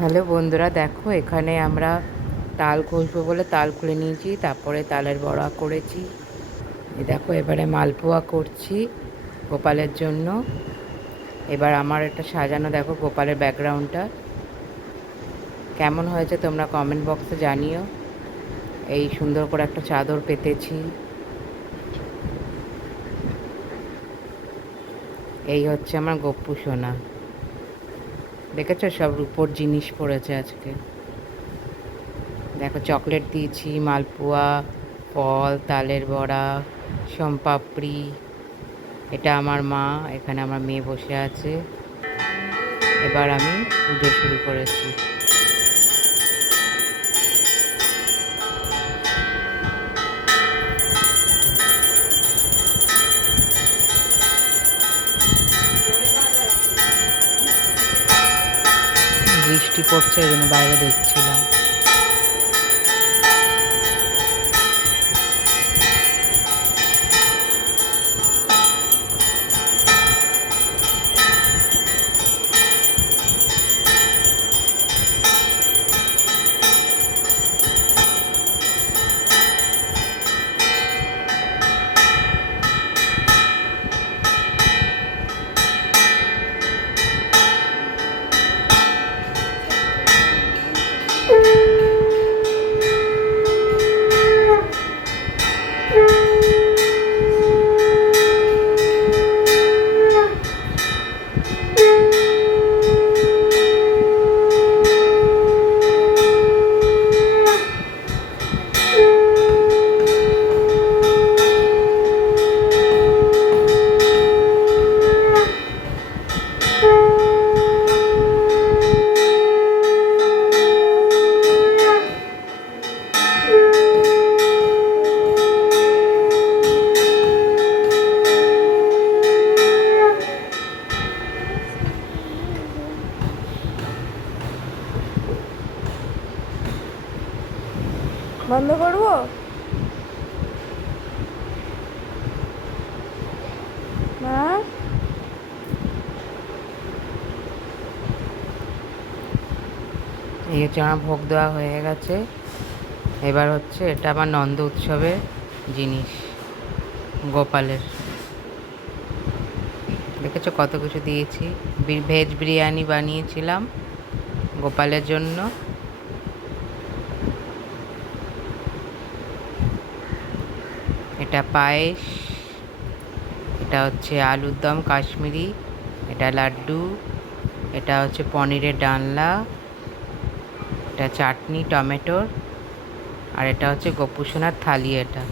Hello বন্ধুরা, দেখো এখানে আমরা তাল ঘষবো বলে তাল খুলে নিয়েছি, তারপরে তালের বড়া করেছি। দেখো এবারে মালপোয়া করছি গোপালের জন্য। এবার আমার এটা সাজানো, দেখো গোপালের ব্যাকগ্রাউন্ডটা কেমন হয়েছে তোমরা কমেন্ট বক্সে জানিও। এই সুন্দর করে একটা চাদর পেতেছি। এই হচ্ছে আমার গপ্পু সোনা, দেখেছো সব রূপোর জিনিস পড়েছে আজকে। দেখো চকলেট দিয়েছি, মালপোয়া, ফল, তালের বড়া, শনপাপড়ি। এটা আমার মা, এখানে আমার মেয়ে বসে আছে। এবার আমি পুজো শুরু করেছি। বৃষ্টি পড়ছে, এই জন্য বাইরে দেখছিলাম। বন্ধ করবো? মা, এই হচ্ছে আমার ভোগ দেওয়া হয়ে গেছে। এবার হচ্ছে এটা আমার নন্দ উৎসবের জিনিস, গোপালের। দেখেছো কত কিছু দিয়েছি। ভেজ বিরিয়ানি বানিয়েছিলাম গোপালের জন্য। এটা পায়েস, এটা হচ্ছে আলুর দম কাশ্মীরি, এটা লাড্ডু, এটা হচ্ছে পনিরের ডালনা, এটা চাটনি টমেটোর, আর এটা হচ্ছে গপ্পু সোনার থালি। এটা